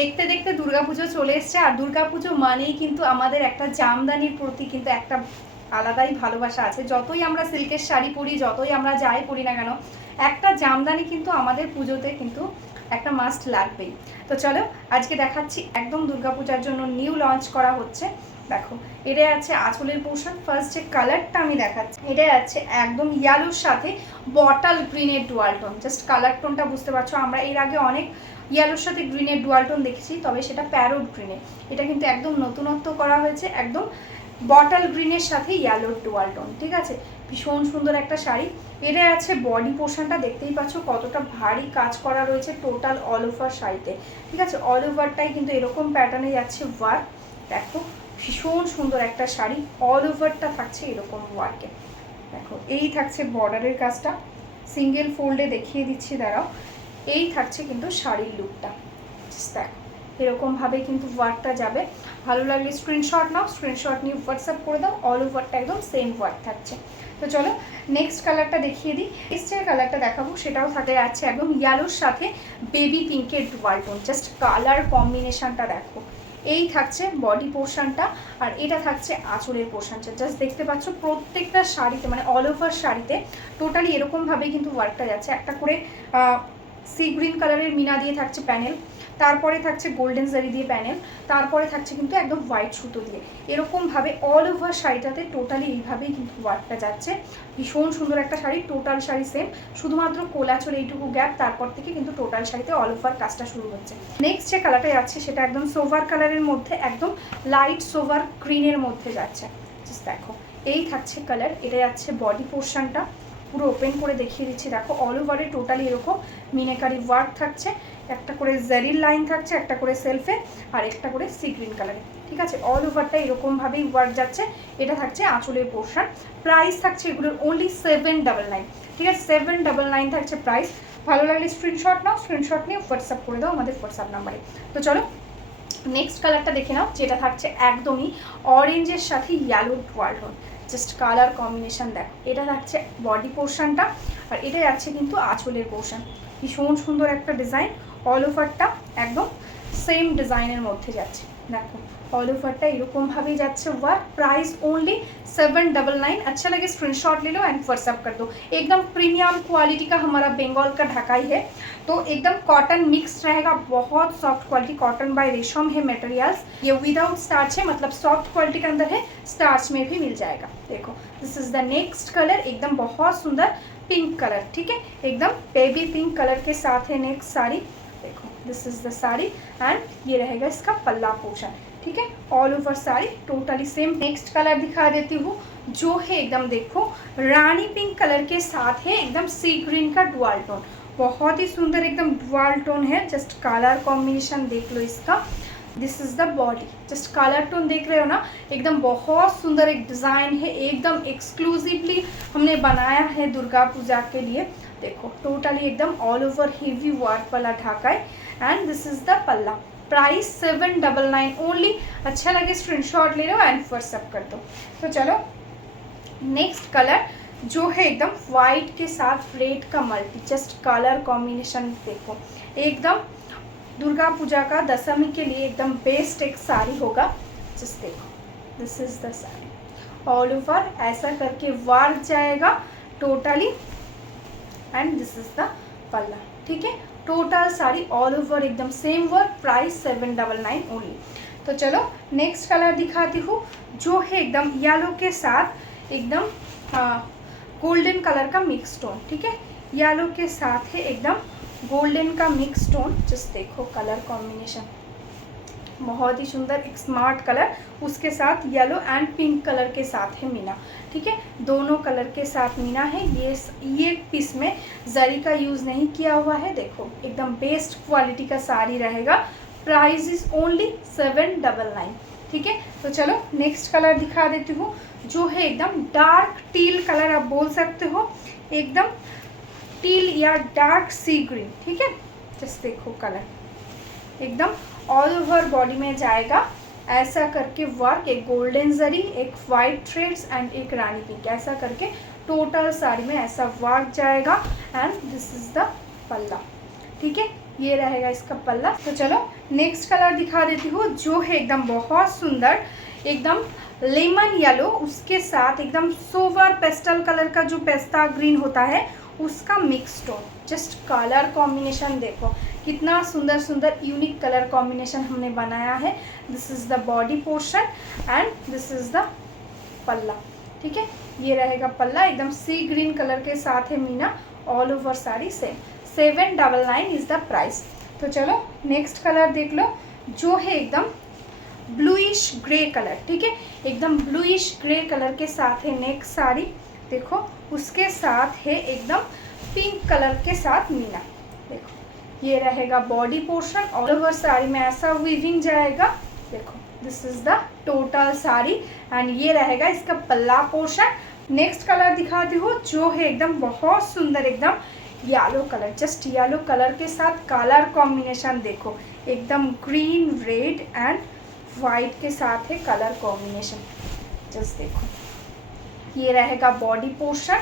দেখতে দেখতে দুর্গাপুজো চলে এসছে, আর দুর্গাপুজো মানেই কিন্তু আমাদের একটা জামদানির প্রতি কিন্তু একটা আলাদাই ভালোবাসা আছে। যতই আমরা সিল্কের শাড়ি পরি, যতই আমরা যাই পরি না কেন, একটা জামদানি কিন্তু আমাদের পুজোতে কিন্তু একটা মাস্ট লাগবেই। তো চলো আজকে দেখাচ্ছি একদম দুর্গাপূজার জন্য নিউ লঞ্চ করা হচ্ছে। দেখো এটা আছে আঁচলের পোর্শন। ফার্স্ট যে কালারটা আমি দেখাচ্ছি, এটা আছে একদম ইয়েলোর সাথে বটল গ্রিনের ডুয়াল টোন। জাস্ট কালার টোনটা বুঝতে পারছো, আমরা এর আগে অনেক ইয়েলোর সাথে গ্রিনের ডুয়াল টোন দেখেছি, তবে সেটা প্যারোট গ্রিনে। এটা কিন্তু একদম নতুনত্ব করা হয়েছে, একদম বটল গ্রিনের সাথে ইয়েলোর ডুয়াল টোন। ঠিক আছে, ভীষণ সুন্দর একটা শাড়ি। এটা আছে বডি পোর্শনটা, দেখতেই পাচ্ছ কতটা ভারী কাজ করা রয়েছে টোটাল অল ওভার শাড়িতে। ঠিক আছে, অল ওভারটাই কিন্তু এরকম প্যাটার্নে যাচ্ছে ওয়ার্ক। দেখো ভীষণ সুন্দর একটা শাড়ি, অল ওভারটা থাকছে এরকম ওয়ার্কে। দেখো এই থাকছে বর্ডারের কাজটা, সিঙ্গেল ফোল্ডে দেখিয়ে দিচ্ছি দাঁড়াও। এই থাকছে কিন্তু শাড়ির লুকটা। দেখো এরকমভাবে কিন্তু ওয়ার্কটা যাবে। ভালো লাগলে স্ক্রিনশট নাও, স্ক্রিনশট নিয়ে হোয়াটসঅ্যাপ করে দাও। অল ওভারটা একদম সেম ওয়ার্ক থাকছে। তো চলো নেক্সট কালারটা দেখিয়ে দিই। নেক্সট যে কালারটা দেখাবো সেটাও থাকে আছে একদম ইয়েলোর সাথে বেবি পিঙ্কের ডুয়াল টোন। জাস্ট কালার কম্বিনেশনটা দেখো। এই থাকছে বডি পোর্শনটা, আর এটা থাকছে আঁচলের পোর্শনটা। জাস্ট দেখতে পাচ্ছ প্রত্যেকটা শাড়িতে মানে অল ওভার শাড়িতে টোটালি এরকমভাবে কিন্তু ওয়ার্কটা যাচ্ছে। একটা করে সি গ্রিন কালারের মিনা দিয়ে থাকছে প্যানেল, তারপরে থাকছে গোল্ডেন জারি দিয়ে প্যানেল, তারপরে থাকছে কিন্তু একদম হোয়াইট সুতো দিয়ে। এরকমভাবে অল ওভার শাড়িটাতে টোটালি এইভাবেই কিন্তু ওয়ার্কটা যাচ্ছে। ভীষণ সুন্দর একটা শাড়ি, টোটাল শাড়ি সেম, শুধুমাত্র কোলাচল এইটুকু গ্যাপ, তারপর থেকে কিন্তু টোটাল শাড়িতে অল ওভার কাজটা শুরু হচ্ছে। নেক্সট যে কালারটা যাচ্ছে সেটা একদম সোভার কালারের মধ্যে, একদম লাইট সোভার গ্রিনের মধ্যে যাচ্ছে। জাস্ট দেখো এই থাকছে কালার। এটা যাচ্ছে বডি পোর্শনটা, পুরো ওপেন করে দেখিয়ে দিচ্ছি। দেখো অল ওভারে টোটালি এরকম মিনাকারি ওয়ার্ক থাকছে, একটা করে জারির লাইন থাকছে, একটা করে সেলফে, আর একটা করে সি গ্রিন কালারে। ঠিক আছে, অল ওভারটা এরকমভাবেই ওয়ার্ক যাচ্ছে। এটা থাকছে আঁচলের পোর্শন। প্রাইস থাকছে এগুলোর অনলি 799। ঠিক আছে, 799 থাকছে প্রাইস। ভালো লাগলে স্ক্রিনশট নাও, স্ক্রিনশট নিয়ে হোয়াটসঅ্যাপ করে দাও আমাদের হোয়াটসঅ্যাপ নাম্বারে। তো চলো নেক্সট কালারটা দেখে নাও, যেটা থাকছে একদমই অরেঞ্জের সাথে yellow dual tone. Just colour combination দেখো। এটা থাকছে বডি পোর্শনটা, আর এটা যাচ্ছে কিন্তু আঁচলের পোর্শন। ভীষণ সুন্দর একটা ডিজাইন, অল ওভারটা একদম সেম ডিজাইনের মধ্যে যাচ্ছে। দেখো ऑल ओवरটা এরকমভাবেই যাচ্ছে ওয়ার্ক। Price only 799। अच्छा लगे स्क्रीनशॉट ले लो एंड व्हाट्सअप कर दो। एकदम प्रीमियम क्वालिटी का हमारा बंगाल का ढकाई है, तो एकदम कॉटन मिक्स रहेगा, बहुत सॉफ्ट क्वालिटी। कॉटन बाय रेशम है मटेरियल्स, ये विदाउट स्टार्च है, मतलब सॉफ्ट क्वालिटी के अंदर है, स्टार्च में भी मिल जाएगा। देखो this is the next colour, एकदम बहुत सुंदर पिंक कलर। ठीक है, एकदम बेबी पिंक कलर के साथ है नेक्स्ट साड़ी। देखो this is the sari and ये रहेगा इसका पल्ला पोर्शन। ठीक है, all over sari totally same. Next colour दिखा देती हूँ, जो है एकदम देखो रानी पिंक कलर के साथ है एकदम सी ग्रीन का डुअल टोन। बहुत ही सुंदर एकदम डुअल टोन है। जस्ट कलर कॉम्बिनेशन देख लो इसका। This is the body, just colour tone देख रहे हो ना, एकदम बहुत सुंदर एक डिज़ाइन है, एकदम एक्सक्लूसिवली हमने बनाया है दुर्गा पूजा के लिए। देखो टोटली एकदम ऑल ओवर हेवी वर्क वाला ढाका है एंड दिस इज द पल्ला। Price 799 only. अच्छा लगे स्क्रीनशॉट ले लो एंड व्हाट्सअप कर दो। तो चलो नेक्स्ट कलर जो है एकदम वाइट के साथ रेड का मल्टी। जस्ट कलर कॉम्बिनेशन देखो, एकदम दुर्गा पूजा का दशमी के लिए एकदम बेस्ट एक साड़ी होगा। जस्ट देखो this is the sari, all over ऐसा करके वर्क जाएगा totally and this is the पल्ला। ठीक है, टोटल साड़ी ऑल ओवर एकदम सेम वर्क। Price 799 only. तो चलो नेक्स्ट कलर दिखाती हूँ, जो है एकदम येलो के साथ एकदम गोल्डन कलर का मिक्स टोन। ठीक है, येलो के साथ है एकदम गोल्डन का मिक्स टोन। जस्ट देखो कलर कॉम्बिनेशन बहुत ही सुंदर, एक स्मार्ट कलर, उसके साथ येलो एंड पिंक कलर के साथ है मीना। ठीक है, दोनों कलर के साथ मीना है। ये पीस में जरी का यूज़ नहीं किया हुआ है। देखो एकदम बेस्ट क्वालिटी का साड़ी रहेगा। Price is only 799। ठीक है, तो चलो नेक्स्ट कलर दिखा देती हूँ, जो है एकदम डार्क टील कलर आप बोल सकते हो, एकदम टील या डार्क सी ग्रीन। ठीक है, जस्ट देखो कलर एकदम ऑल ओवर बॉडी में जाएगा ऐसा करके वर्क। एक गोल्डन जरी, एक वाइट थ्रेड्स एंड एक रानी पिंक, ऐसा करके टोटल साड़ी में ऐसा वर्क जाएगा एंड दिस इज द पल्ला। ठीक है, ये रहेगा इसका पल्ला। तो चलो नेक्स्ट कलर दिखा देती हूँ, जो है एकदम बहुत सुंदर, एकदम लेमन येलो, उसके साथ एकदम सोवर पेस्टल कलर का जो पेस्ता ग्रीन होता है उसका mix tone. Just colour combination देखो कितना सुंदर सुंदर यूनिक कलर कॉम्बिनेशन हमने बनाया है। This is the body portion and this is the पल्ला। ठीक है, ये रहेगा पल्ला, एकदम सी ग्रीन कलर के साथ है Meena, all over sari same. 799 is the price. तो चलो नेक्स्ट कलर देख लो, जो है एकदम ब्लूइश ग्रे कलर। ठीक है, एकदम ब्लूइश ग्रे कलर के साथ है नेक्स्ट साड़ी, देखो उसके साथ है एकदम पिंक कलर के साथ मीना। देखो ये रहेगा body portion, all over sari में ऐसा वीविंग जाएगा। देखो this is the total sari and ये रहेगा इसका पल्ला पोर्शन। नेक्स्ट कलर दिखाती हूँ, जो है एकदम बहुत सुंदर, एकदम yellow colour, just yellow colour के साथ कलर कॉम्बिनेशन देखो, एकदम ग्रीन रेड एंड वाइट के साथ है कलर कॉम्बिनेशन। जस्ट देखो ये रहेगा बॉडी पोर्शन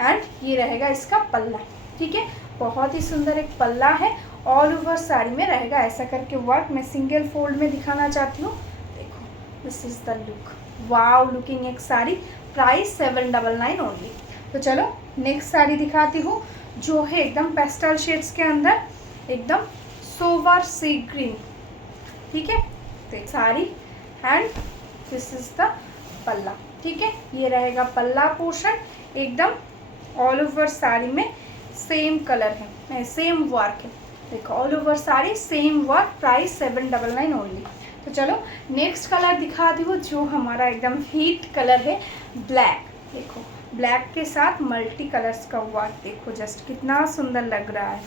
एंड ये रहेगा इसका पल्ला। ठीक है, बहुत ही सुंदर एक पल्ला है, ऑल ओवर साड़ी में रहेगा ऐसा करके वर्क। मैं सिंगल फोल्ड में दिखाना चाहती हूँ, देखो this is the look, wow looking एक साड़ी। Price 799 only. तो चलो नेक्स्ट साड़ी दिखाती हूँ, जो है एकदम पेस्टल शेड्स के अंदर, एकदम सोवर सी ग्रीन। ठीक है, तो sari and this is the पल्ला। ठीक है, ये रहेगा पल्ला पोर्शन, एकदम ऑल ओवर साड़ी में सेम कलर है, सेम वर्क है। देखो all over sari same work, price 799 only. तो चलो नेक्स्ट कलर दिखाती हूँ, जो हमारा एकदम हीट कलर है, ब्लैक। देखो ब्लैक के साथ मल्टी कलर्स का वर्क देखो, जस्ट कितना सुंदर लग रहा है।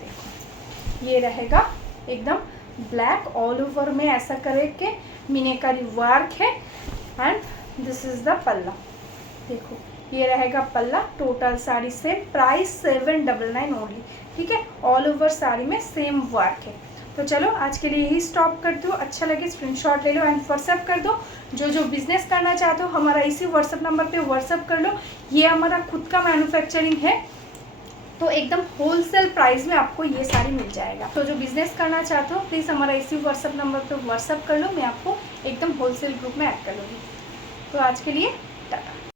देखो ये रहेगा एकदम ब्लैक, ऑल ओवर में ऐसा करके मीनाकारी वर्क है एंड दिस इज़ द पल्ला। देखो ये रहेगा पल्ला, total sari same, price 799 only. ठीक है, ऑल ओवर साड़ी में सेम वर्क है। तो चलो आज के लिए यही स्टॉप करती हूँ, अच्छा लगे स्क्रीनशॉट ले लो एंड व्हाट्सअप कर दो। जो बिज़नेस करना चाहते हो हमारा इसी व्हाट्सअप नंबर पे व्हाट्सअप कर लो। ये हमारा खुद का मैन्युफैक्चरिंग है, तो एकदम होलसेल प्राइस में आपको ये साड़ी मिल जाएगा। तो जो बिज़नेस करना चाहते हो प्लीज़ हमारा इसी व्हाट्सअप नंबर पे व्हाट्सअप कर लो, मैं आपको एकदम होलसेल ग्रुप में ऐड कर लूँगी। तो आज के लिए